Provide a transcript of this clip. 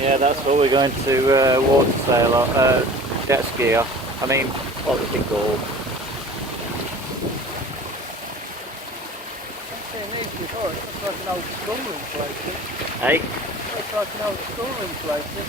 Yeah, that's what we're going to water sail on, jet ski off. I mean, what was it called? I've seen these before, it looks like an old school in places. Hey? It looks like an old school in places.